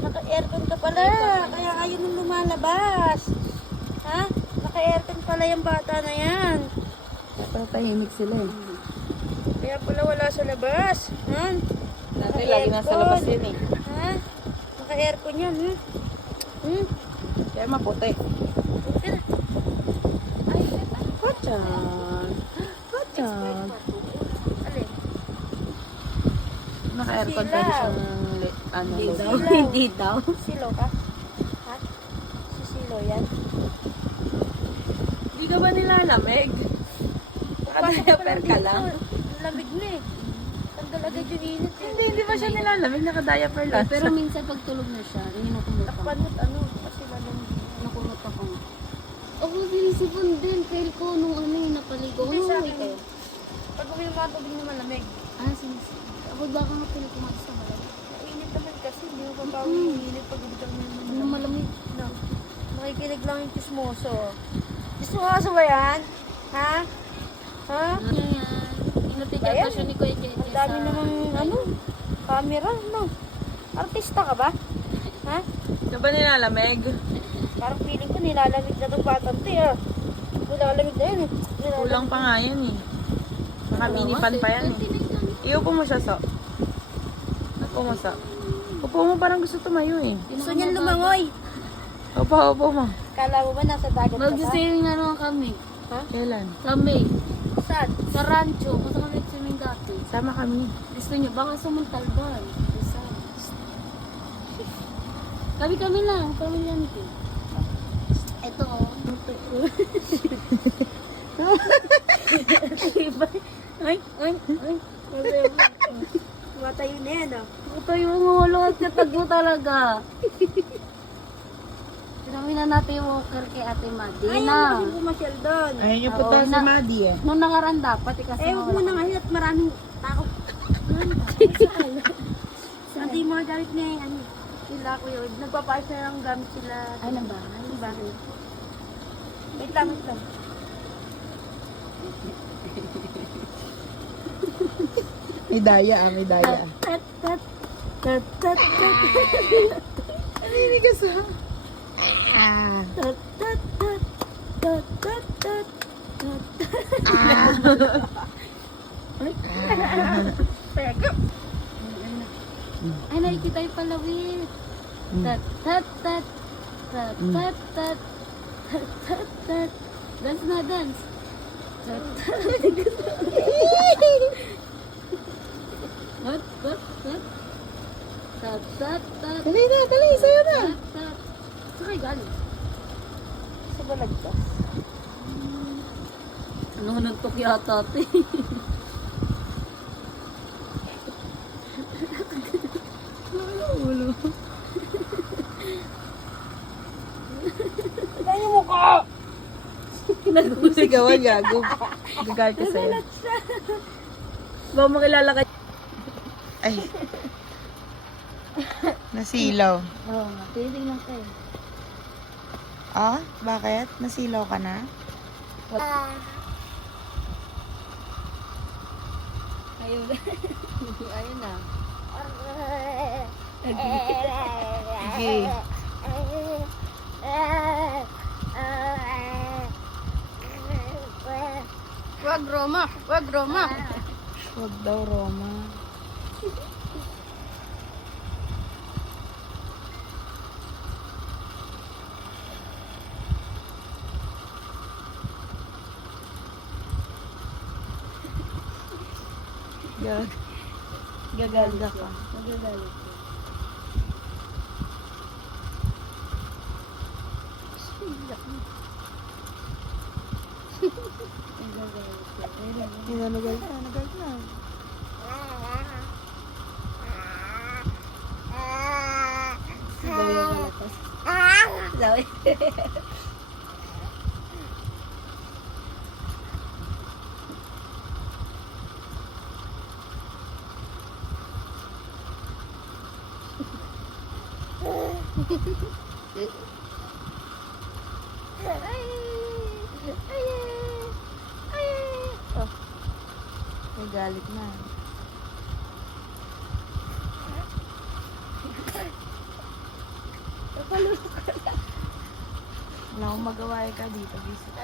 Naka-aircon ka pala. Kaya ayaw nung lumalabas. Ha? Naka-aircon pala yung bata na yan. Parang tahimik sila eh. Kaya pala wala sa labas. Ha? Dati lagi nasa labas yun eh. Ha? Naka-aircon yan. Ha? Hmm? Kaya maputi. Tira. Kacang. Kacang. Alin? Naka-aircon pwede siyang ano. Hindi daw. Hindi daw. Silo ka? Ha? Si Silo yan? Hindi ka ba nilalamig? Naka-diaper ka lang. Ang lamig na eh. Tanggal agad yung init eh. Hindi ba siya nilalamig? Naka-diaper lang. Pero minsan pag tulog na siya, inukumot ako. Takpanot ano? Kasi malamig. Inukumot ako. Ako din si din. Fail ko nung ano yung napaligo. Hindi Ano sa uwi akin. kayo? Pag uwi mo tubig na malamig. Sinisi. Ako baka nga pinikumat sa malamig. Mainit naman kasi. Hindi mo pa bawi yung init pag hindi ka Ano malamig? No. Makikinig lang yung chismoso. Chismoso ba yan? Ha? Ha? Ano yan? Inutidya Ayan. pa siya ni Kuya Jeje Ang dami namang ano? Camera, no? Artista ka ba? Ha? Ka ba nilalamig? Parang feeling ko nilalamig na itong batang to eh. Nilalamig na yun eh. Nilalamig. Kulang pa nga yan eh. Naka-mini fan pa yan eh. Iupo mo siya, So. Upo mo, So. Upo mo, parang gusto tumayo eh. Gusto niyan lumangoy. Upo mo. Kala mo ba nasa dagat ka ba? Mag-sailing na naman kami. Kailan? Sa May. Saan? Sa rancho. Punta kami swimming dati. Sama kami. Gusto niyo, baka sa Montalban. Kami lang. Pamilya nito. Ito oh. Ay. Matayo na yan oh. Ito yung hulot na tagmo talaga. Pinami na natin yung walker kay Ate Ayaw Madina. mo kasi pumasyal doon. Ayun yung Oo, punta si na- Maddie eh. Nung nakaraan dapat, kasi Eh, huwag mo na ngayon at maraming tao. Hindi mo gamit na ano. Sila kuya. Nagpapayos na lang gamit sila. Ay, ng bahay. Diba? Wait lang, wait lang. May daya may daya. Tat, tat, tat, tat, tat. Hindi ka sa... Ah. Tat, tat, tat, tat, tat, tat, tat. Pega. Ay, nakikita yung palawit. Tat, tat, tat. Tat, tat, tat. Tat, tat, tat. Dance na, dance. Tat, tat. Tat, tat, tat. Tat, tat, tat. Dali na, dali, sa'yo na. Tat, tat. Saan kayo galing? Sa balagtas. Ano nantok yata ito eh. Tayo mo ka! Sigawan, gago. Gagal ka sa'yo. Ba makilala ka? Ay. Nasilaw. Oo nga, titignan kayo. Ah, bakit? Nasilaw ka na? Ayun. Ayun na. Sige. Wag Roma, wag Roma. Huwag daw, Roma. Gaganda ka. Magagalit. Nagal na, nagal na. Daw yung malakas. Daw. Oh, may galit na. Wala akong magawa ka dito. Busy ka.